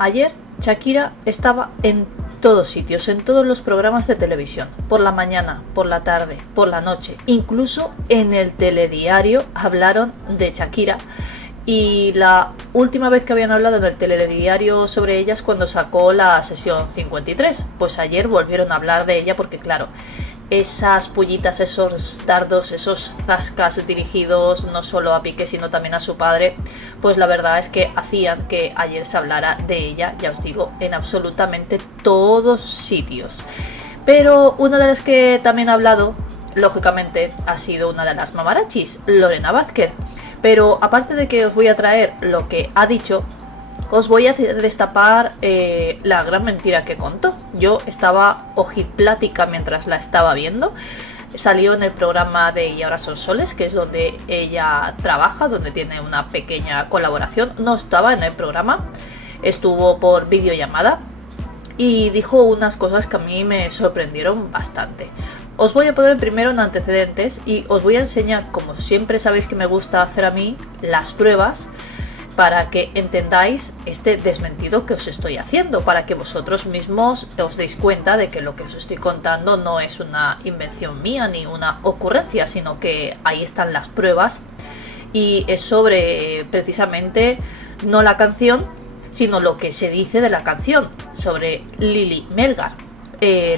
Ayer Shakira estaba en todos sitios, en todos los programas de televisión, por la mañana, por la tarde, por la noche, incluso en el telediario hablaron de Shakira. Y la última vez que habían hablado en el telediario sobre ella es cuando sacó la sesión 53. Pues ayer volvieron a hablar de ella porque, claro, esas pullitas, esos dardos, esos zascas dirigidos no solo a Piqué sino también a su padre, pues la verdad es que hacían que ayer se hablara de ella, ya os digo, en absolutamente todos sitios. Pero una de las que también ha hablado, lógicamente, ha sido una de las mamarachis, Lorena Vázquez. Pero aparte de que os voy a traer lo que ha dicho, os voy a destapar la gran mentira que contó. Yo estaba ojiplática mientras la estaba viendo. Salió en el programa de Y ahora son soles, que es donde ella trabaja, donde tiene una pequeña colaboración. No estaba en el programa, estuvo por videollamada y dijo unas cosas que a mí me sorprendieron bastante. Os voy a poner primero en antecedentes y os voy a enseñar, como siempre sabéis que me gusta hacer a mí, las pruebas para que entendáis este desmentido que os estoy haciendo, para que vosotros mismos os deis cuenta de que lo que os estoy contando no es una invención mía ni una ocurrencia, sino que ahí están las pruebas y es sobre precisamente no la canción, sino lo que se dice de la canción, sobre Lili Melgar.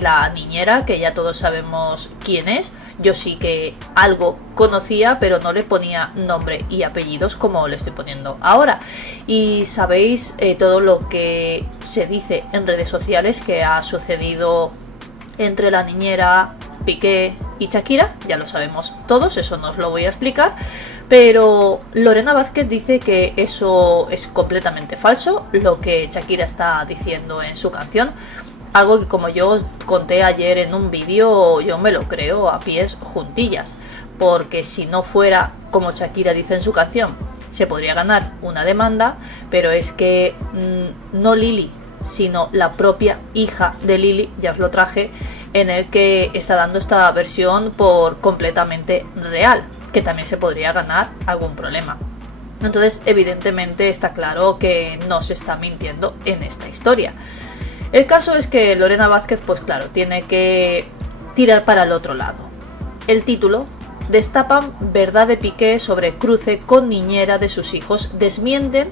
La niñera, que ya todos sabemos quién es. Yo sí que algo conocía, pero no le ponía nombre y apellidos como le estoy poniendo ahora. Y sabéis todo lo que se dice en redes sociales que ha sucedido entre la niñera, Piqué y Shakira. Ya lo sabemos todos, eso no os lo voy a explicar. Pero Lorena Vázquez dice que eso es completamente falso, lo que Shakira está diciendo en su canción. Algo que, como yo os conté ayer en un vídeo, yo me lo creo a pies juntillas. Porque si no fuera como Shakira dice en su canción, se podría ganar una demanda, pero es que no Lili, sino la propia hija de Lili, ya os lo traje, en el que está dando esta versión por completamente real, que también se podría ganar algún problema. Entonces, evidentemente está claro que no se está mintiendo en esta historia. El caso es que Lorena Vázquez, pues claro, tiene que tirar para el otro lado. El título: destapan verdad de Piqué sobre cruce con niñera de sus hijos, desmienten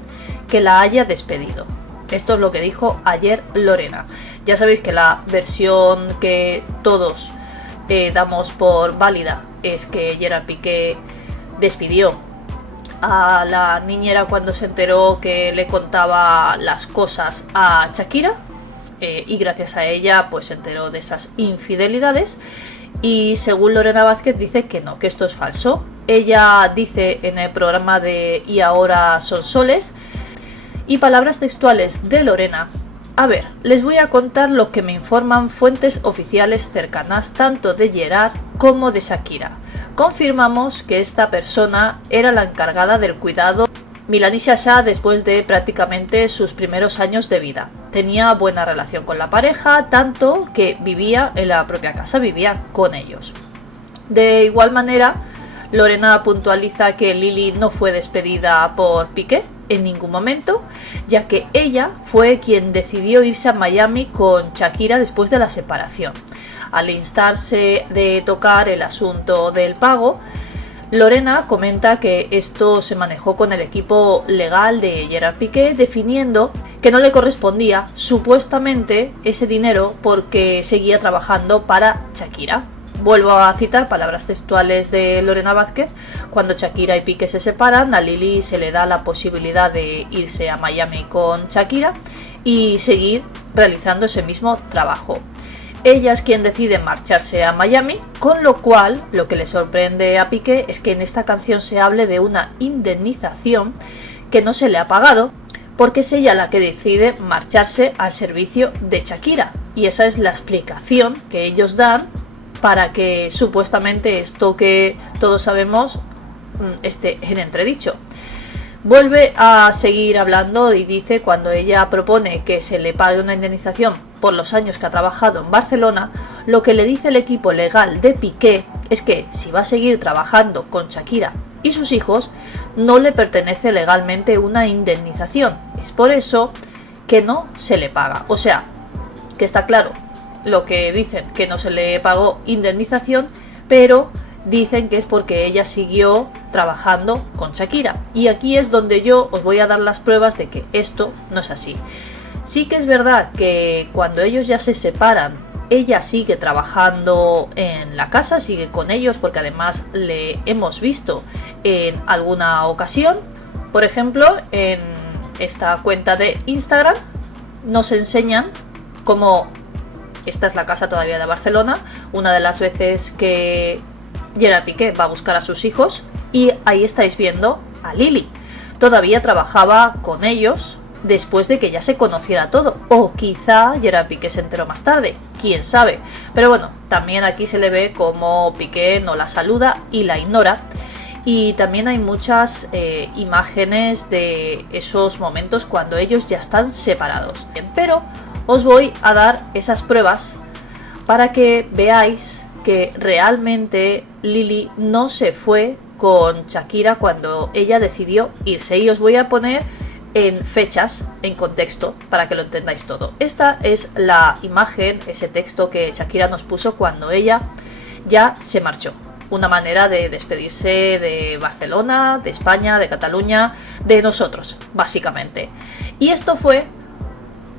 que la haya despedido. Esto es lo que dijo ayer Lorena. Ya sabéis que la versión que todos damos por válida es que Gerard Piqué despidió a la niñera cuando se enteró que le contaba las cosas a Shakira. Y gracias a ella pues se enteró de esas infidelidades y según Lorena Vázquez dice que no, que esto es falso. Ella dice en el programa de Y ahora son soles, y palabras textuales de Lorena: a ver, les voy a contar lo que me informan fuentes oficiales cercanas tanto de Gerard como de Shakira. Confirmamos que esta persona era la encargada del cuidado Milani Xaxá después de prácticamente sus primeros años de vida. Tenía buena relación con la pareja, tanto que vivía en la propia casa, vivía con ellos. De igual manera, Lorena puntualiza que Lili no fue despedida por Piqué en ningún momento, ya que ella fue quien decidió irse a Miami con Shakira después de la separación. Al instarse de tocar el asunto del pago, Lorena comenta que esto se manejó con el equipo legal de Gerard Piqué, definiendo que no le correspondía supuestamente ese dinero porque seguía trabajando para Shakira. Vuelvo a citar palabras textuales de Lorena Vázquez: cuando Shakira y Piqué se separan, a Lili se le da la posibilidad de irse a Miami con Shakira y seguir realizando ese mismo trabajo. Ella es quien decide marcharse a Miami, con lo cual lo que le sorprende a Piqué es que en esta canción se hable de una indemnización que no se le ha pagado, porque es ella la que decide marcharse al servicio de Shakira. Y esa es la explicación que ellos dan para que supuestamente esto que todos sabemos esté en entredicho. Vuelve a seguir hablando y dice: cuando ella propone que se le pague una indemnización por los años que ha trabajado en Barcelona, lo que le dice el equipo legal de Piqué es que si va a seguir trabajando con Shakira y sus hijos, no le pertenece legalmente una indemnización. Es por eso que no se le paga. O sea, que está claro lo que dicen, que no se le pagó indemnización, pero dicen que es porque ella siguió trabajando con Shakira. Y aquí es donde yo os voy a dar las pruebas de que esto no es así. Sí que es verdad que cuando ellos ya se separan, ella sigue trabajando en la casa, sigue con ellos, porque además le hemos visto en alguna ocasión. Por ejemplo, en esta cuenta de Instagram nos enseñan cómo esta es la casa todavía de Barcelona, una de las veces que Gerard Piqué va a buscar a sus hijos, y ahí estáis viendo a Lily. Todavía trabajaba con ellos después de que ya se conociera todo, o quizá Gerard Piqué se enteró más tarde, quién sabe. Pero bueno, también aquí se le ve como Piqué no la saluda y la ignora. Y también hay muchas imágenes de esos momentos cuando ellos ya están separados. Pero os voy a dar esas pruebas para que veáis que realmente Lily no se fue con Shakira cuando ella decidió irse. Y os voy a poner en fechas, en contexto, para que lo entendáis todo. Esta es la imagen, ese texto que Shakira nos puso cuando ella ya se marchó. Una manera de despedirse de Barcelona, de España, de Cataluña, de nosotros, básicamente. Y esto fue,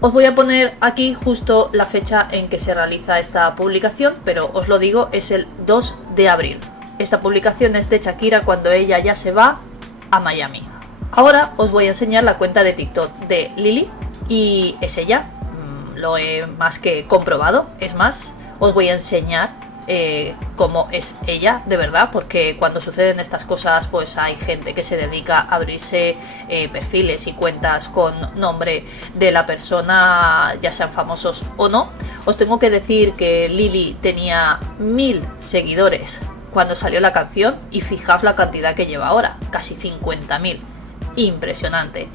os voy a poner aquí justo la fecha en que se realiza esta publicación, pero os lo digo, es el 2 de abril. Esta publicación es de Shakira cuando ella ya se va a Miami. Ahora os voy a enseñar la cuenta de TikTok de Lily y es ella, lo he más que comprobado. Es más, os voy a enseñar cómo es ella de verdad, porque cuando suceden estas cosas pues hay gente que se dedica a abrirse perfiles y cuentas con nombre de la persona, ya sean famosos o no. Os tengo que decir que Lily tenía 1000 seguidores cuando salió la canción y fijaos la cantidad que lleva ahora, casi 50.000. Impresionante.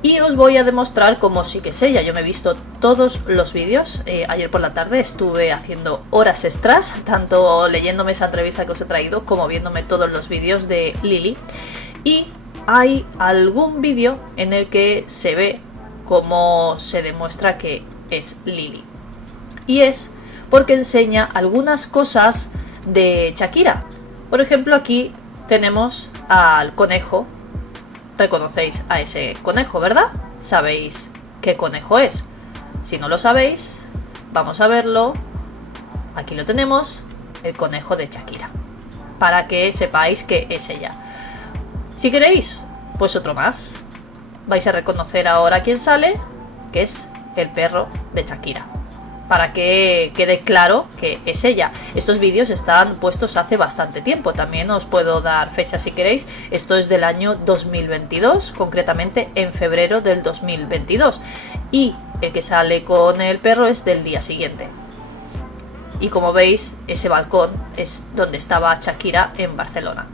Y os voy a demostrar cómo sí que es ella. Yo me he visto todos los vídeos. Ayer por la tarde estuve haciendo horas extras, tanto leyéndome esa entrevista que os he traído como viéndome todos los vídeos de Lily. Y hay algún vídeo en el que se ve cómo se demuestra que es Lily. Y es porque enseña algunas cosas de Shakira. Por ejemplo, aquí tenemos al conejo. Reconocéis a ese conejo, ¿verdad? ¿Sabéis qué conejo es? Si no lo sabéis, vamos a verlo. Aquí lo tenemos, el conejo de Shakira, para que sepáis que es ella. Si queréis, pues otro más. Vais a reconocer ahora quién sale, que es el perro de Shakira, para que quede claro que es ella. Estos vídeos están puestos hace bastante tiempo. También os puedo dar fechas si queréis. Esto es del año 2022, concretamente en febrero del 2022. Y el que sale con el perro es del día siguiente. Y como veis, ese balcón es donde estaba Shakira en Barcelona.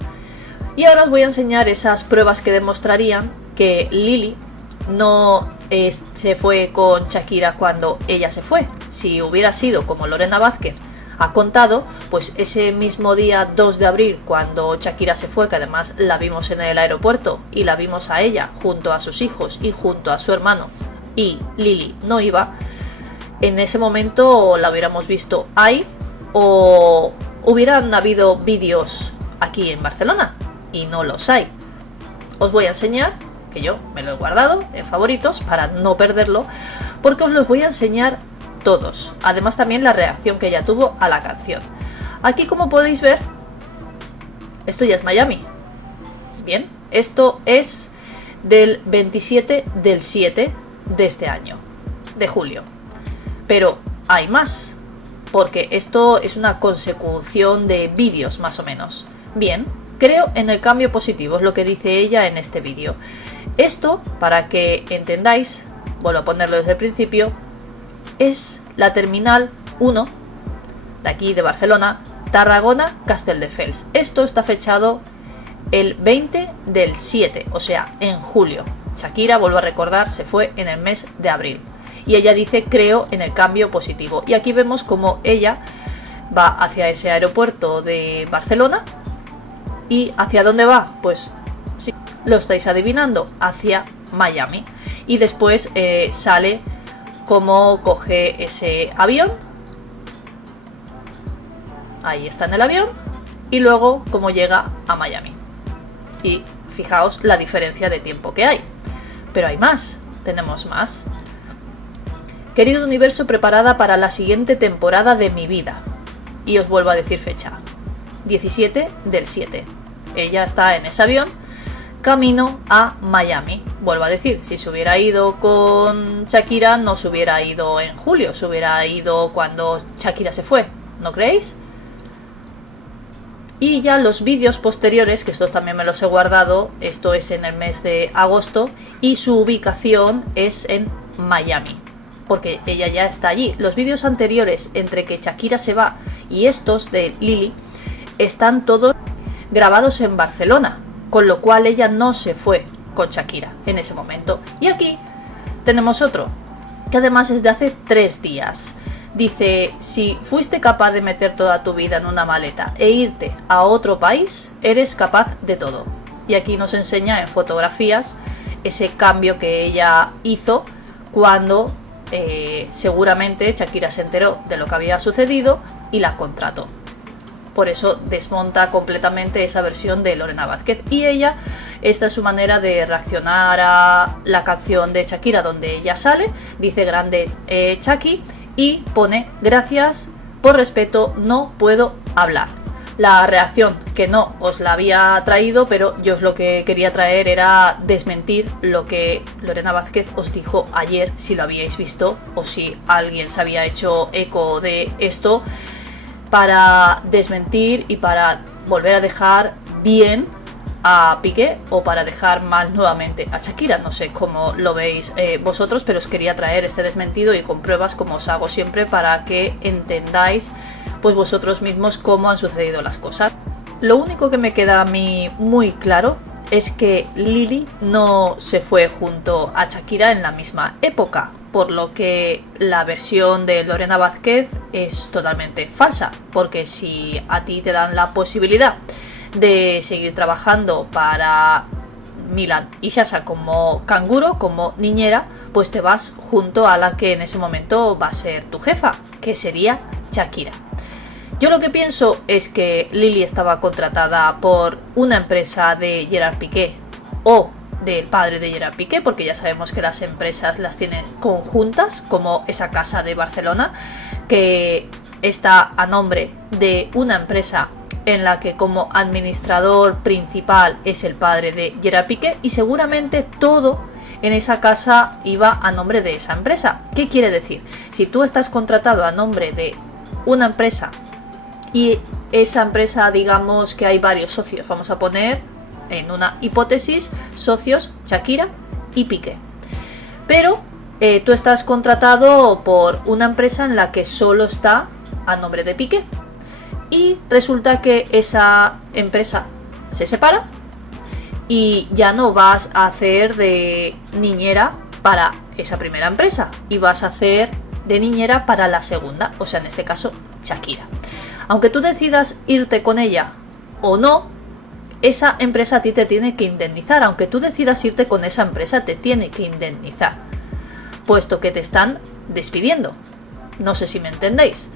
Y ahora os voy a enseñar esas pruebas que demostrarían que Lily no se fue con Shakira cuando ella se fue. Si hubiera sido como Lorena Vázquez ha contado, pues ese mismo día 2 de abril, cuando Shakira se fue, que además la vimos en el aeropuerto y la vimos a ella junto a sus hijos y junto a su hermano, y Lily no iba, en ese momento la hubiéramos visto ahí, o hubieran habido vídeos aquí en Barcelona, y no los hay. Os voy a enseñar, que yo me lo he guardado en favoritos para no perderlo, porque os los voy a enseñar todos. Además también la reacción que ella tuvo a la canción. Aquí, como podéis ver, esto ya es Miami. Bien, esto es del 27 del 7 de este año, de julio. Pero hay más, porque esto es una consecución de vídeos más o menos. Bien, creo en el cambio positivo, es lo que dice ella en este vídeo. Esto, para que entendáis, vuelvo a ponerlo desde el principio, es la terminal 1 de aquí de Barcelona, Tarragona, Castelldefels. Esto está fechado el 20 del 7, o sea, en julio. Shakira, vuelvo a recordar, se fue en el mes de abril. Y ella dice, creo en el cambio positivo. Y aquí vemos cómo ella va hacia ese aeropuerto de Barcelona. ¿Y hacia dónde va? Pues sí, lo estáis adivinando, hacia Miami. y después sale cómo coge ese avión. Ahí está en el avión. Y luego cómo llega a Miami. Y fijaos la diferencia de tiempo que hay. Pero hay más. Tenemos más. Querido universo, preparada para la siguiente temporada de mi vida. Y os vuelvo a decir fecha. 17/7. Ella está en ese avión camino a Miami. Vuelvo a decir, si se hubiera ido con Shakira, no se hubiera ido en julio, se hubiera ido cuando Shakira se fue, ¿no creéis? Y ya los vídeos posteriores, que estos también me los he guardado, esto es en el mes de agosto, y su ubicación es en Miami, porque ella ya está allí. Los vídeos anteriores entre que Shakira se va y estos de Lily están todos grabados en Barcelona, con lo cual ella no se fue con Shakira en ese momento. Y aquí tenemos otro, que además es de hace 3 días. Dice, si fuiste capaz de meter toda tu vida en una maleta e irte a otro país, eres capaz de todo. Y aquí nos enseña en fotografías ese cambio que ella hizo cuando seguramente Shakira se enteró de lo que había sucedido y la contrató. Por eso desmonta completamente esa versión de Lorena Vázquez. Y ella, esta es su manera de reaccionar a la canción de Shakira donde ella sale. Dice grande Shaki y pone gracias, por respeto no puedo hablar. La reacción que no os la había traído, pero yo os lo que quería traer era desmentir lo que Lorena Vázquez os dijo ayer, si lo habíais visto o si alguien se había hecho eco de esto, para desmentir y para volver a dejar bien a Piqué o para dejar mal nuevamente a Shakira. No sé cómo lo veis vosotros, pero os quería traer este desmentido y con pruebas, como os hago siempre, para que entendáis pues vosotros mismos cómo han sucedido las cosas. Lo único que me queda a mí muy claro es que Lily no se fue junto a Shakira en la misma época, por lo que la versión de Lorena Vázquez es totalmente falsa, porque si a ti te dan la posibilidad de seguir trabajando para Milan y Sasha como canguro, como niñera, pues te vas junto a la que en ese momento va a ser tu jefa, que sería Shakira. Yo lo que pienso es que Lily estaba contratada por una empresa de Gerard Piqué o del padre de Gerard Piqué, porque ya sabemos que las empresas las tienen conjuntas, como esa casa de Barcelona, que está a nombre de una empresa en la que como administrador principal es el padre de Gerard Piqué, y seguramente todo en esa casa iba a nombre de esa empresa. ¿Qué quiere decir? Si tú estás contratado a nombre de una empresa y esa empresa, digamos que hay varios socios, vamos a poner en una hipótesis, socios Shakira y Piqué, pero tú estás contratado por una empresa en la que solo está a nombre de Piqué, y resulta que esa empresa se separa y ya no vas a hacer de niñera para esa primera empresa y vas a hacer de niñera para la segunda, o sea, en este caso Shakira. Aunque tú decidas irte con ella o no, esa empresa a ti te tiene que indemnizar. Aunque tú decidas irte con esa empresa, te tiene que indemnizar, puesto que te están despidiendo. No sé si me entendéis.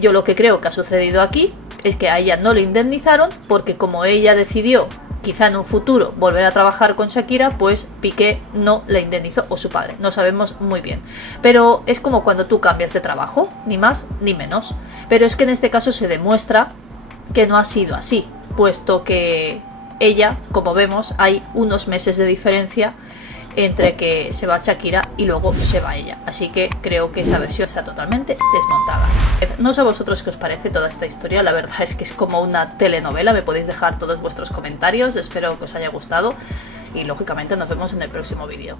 Yo lo que creo que ha sucedido aquí es que a ella no le indemnizaron porque como ella decidió quizá en un futuro volver a trabajar con Shakira, pues Piqué no la indemnizó, o su padre, no sabemos muy bien. Pero es como cuando tú cambias de trabajo, ni más ni menos. Pero es que en este caso se demuestra que no ha sido así, puesto que ella, como vemos, hay unos meses de diferencia entre que se va Shakira y luego se va ella. Así que creo que esa versión está totalmente desmontada. No sé a vosotros qué os parece toda esta historia, la verdad es que es como una telenovela. Me podéis dejar todos vuestros comentarios, espero que os haya gustado y lógicamente nos vemos en el próximo vídeo.